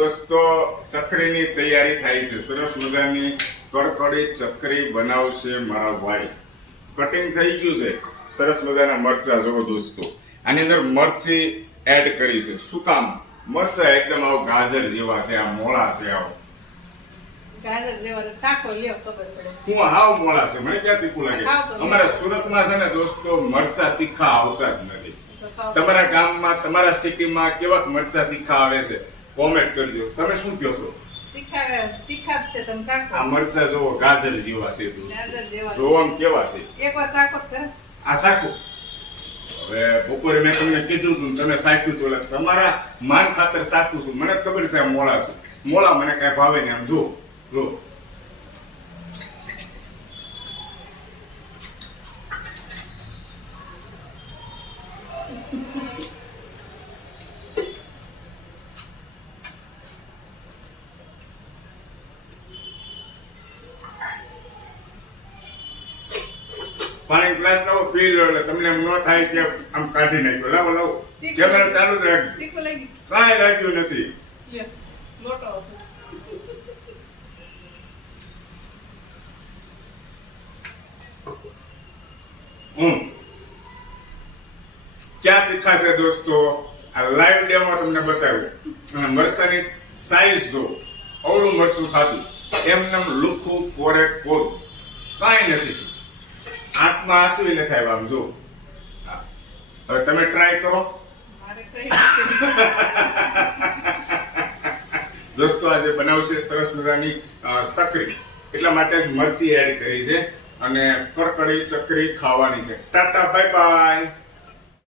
દોસ્તો ચકરીની તૈયારી થાય છે. સરસ મજાની કડકડી ચકરી બનાવશે મારા ભાઈ. કટિંગ થઈ ગયું છે. સરસ મજાના મરચા જોવો દોસ્તો. આની અંદર મરચી એડ કરી છે. શું કામ? મરચા એકદમ આવો ગાજર જેવા છે, આ મોળા છે. આવો ગાજર જેવા શાકો લ્યો ખબર પડે. હું હાવ મોળા છે, મને ક્યાં તીખું લાગે. અમારા સુરતમાં છે ને દોસ્તો મરચા તીખા આવતા જ નથી. તમારા ગામમાં, તમારા સિટીમાં કેવા મરચા તીખા આવે છે? કોમેન્ટ કરજો. તમે શું કહો છો? તીખા જ છે. તમે શાકો આ મરચા જોવો ગાજર જેવા છે દોસ્તો. ગાજર જેવા જોવામાં કેવા છે? એકવાર શાકો જ કરો. આ શાકું હવે બપોરે મેં તમને કીધું હતું, તમે શાક્યું હતું, એટલે તમારા માન ખાતર શાકું છું. મને ખબર છે આ મોળા છે. મોળા મને કઈ ભાવે ને. આમ જો પાણી ગ્લાસ લાવો, પી લો. એટલે તમને એમ ન થાય કે આમ કાઢી નાખ્યો. લાવો લાવો, કેમેરા ચાલુ જ રાખજો. તીખું લાગી કાંઈ લાગ્યું નથી. લ્યો લોટો આપો. ક્યાં તીખા છે દોસ્તો? આ લાઈવ ડેમો તમને બતાવ્યું. અને મરચાની સાઈઝ જો, અવળું મરચું ખાધું, એમને લુખું કોરે કોરું, કાંઈ નથી. આંખમાં આંસુ નથી આવ્યા. આમ જો. હવે તમે ટ્રાય કરો મારે કઈ દોસ્તો. આજે બનાવશે સરસ મજાની સકરી, એટલા માટે જ મરચી એડ કરી છે અને કડકડી ચકરી ખાવાની છે. Tata bye bye.